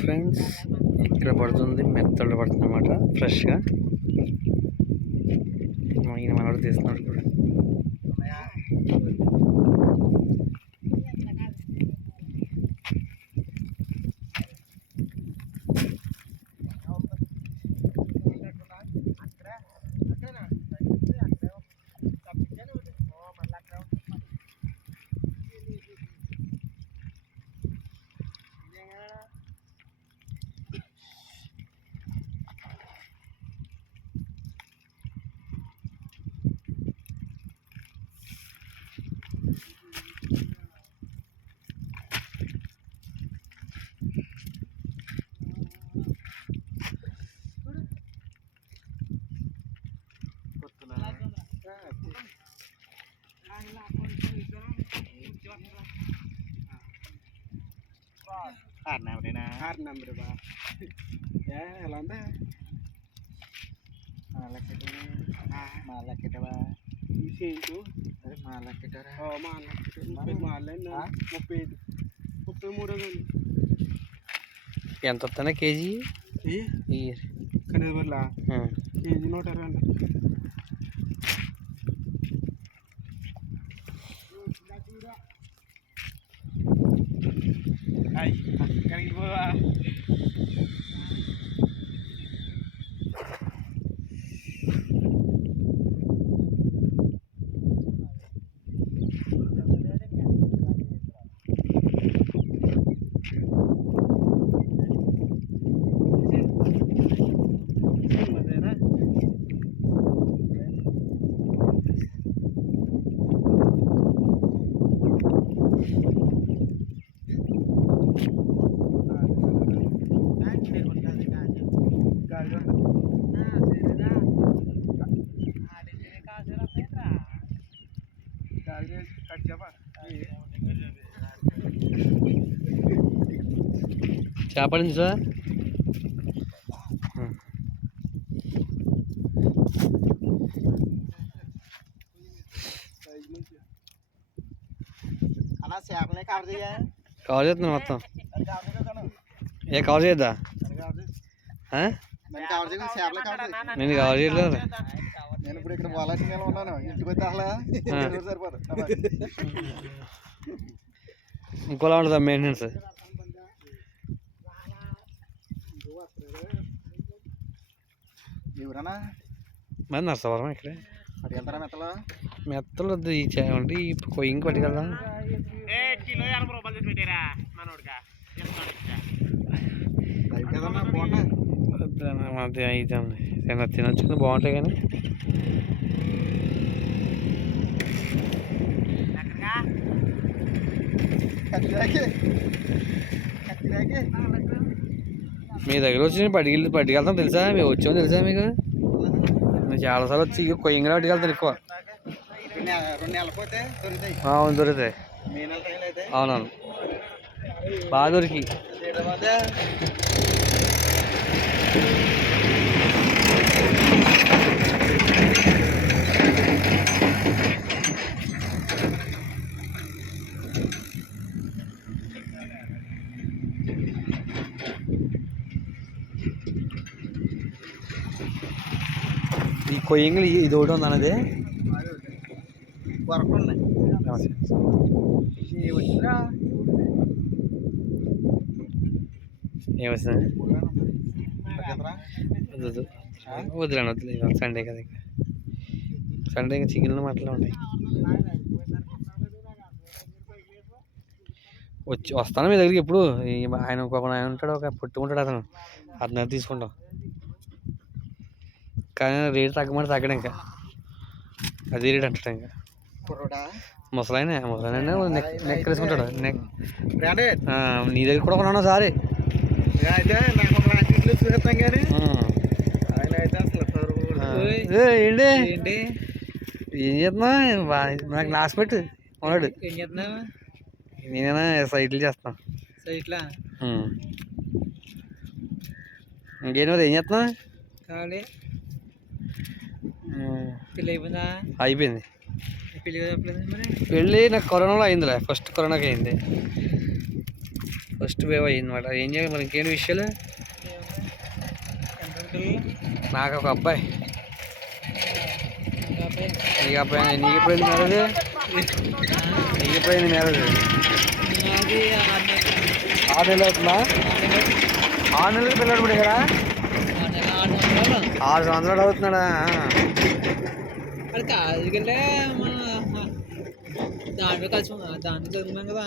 Friends, ఇక్కడ పడుతుంది, మెత్తలు పడుతుంది అన్నమాట. ఫ్రెష్గా ఈయన మనోడు తీస్తున్నాడు కూడా. ఆరు నెంబర్ బా ఎలా ఉందా మాలెక్కటవా ఏంటో అదే మాలెక్కటారా మాలెక్కట 35 ఎంత వస్తానా కేజీ? కనీవర్లా కేజీ 120. చేపడింది సార్. కవర్ చేస్తున్నా మొత్తం. ఏ కవర్ చేయద్దా? నేను కవర్ చేయట్లేదు. నేను ఇప్పుడు ఇక్కడ వాలాసింగ్ ఉన్నాను. ఇంటికి వస్తే అసలు సరిపోదు. ఇంకోలా ఉంటుంది మెయింటెనెన్స్. మరి నర్సవరం ఇక్కడే మెత్తలు వద్దు. ఈ కొయ్యింగ్ పట్టుకెళ్దాం. అయితే తినొచ్చు, బాగుంటాయి. కానీ మీ దగ్గర వచ్చి పట్టుకెళ్తాం తెలుసా? మేము వచ్చామో తెలుసా మీకు? నేను చాలాసార్లు వచ్చి కొయ్యంగా పట్టుకెళ్తాను ఎక్కువ. అవును, దొరుకుతాయి. అవునవును, బాగా దొరికి. ఈ కొయ్యంగులు ఇది ఒకటి ఉంది అన్నది. ఏమొస్తుంది? వదిలేను వదిలేదు. సండే కదా, ఇంకా సండే ఇంకా చికెన్లు మటన్లు ఉన్నాయి. వస్తాను మీ దగ్గరికి ఎప్పుడు. ఆయన ఇంకొక ఆయన ఉంటాడు, ఒక పుట్టుకుంటాడు, అతను తీసుకుంటాం. కానీ రేటు తగ్గమంటే తగ్గడం, ఇంకా అదే రేట్ అంటాడు. ఇంకా ముసలాయన నెక్ వేసుకుంటాడు. నీ దగ్గర కూడా కొన్నాను సారీ. ఏంటి ఏం చేస్తున్నా? నాకు నాసిపెట్టు ఉన్నాడు. నేనైనా సైట్లు చేస్తాను. ఇంకేం ఏం చేస్తున్నా? అయిపోయింది పెళ్ళి. నాకు కరోనాలో అయిందిలే, ఫస్ట్ కరోనాకి అయింది. ఫస్ట్ వేవ్ అయ్యిందన్నమాట. ఏం చేయాలి మరి, ఇంకేంటి విషయాలు? నాకు ఒక అబ్బాయి. నీకు అబ్బాయి? నీకు ఎప్పుడైంది మ్యారేజ్? నీకు ఎప్పుడైంది మ్యారేజ్? 6 నెలలు అవుతుందా? 6 నెలలకి పిల్లడు ఇప్పుడు ఇక్కడ 6 సంవత్సరాలు అవుతున్నాడా? కాదుకెళ్ళే దాంట్లో కలిసి దాంట్లో చదువుకున్నాం కదా.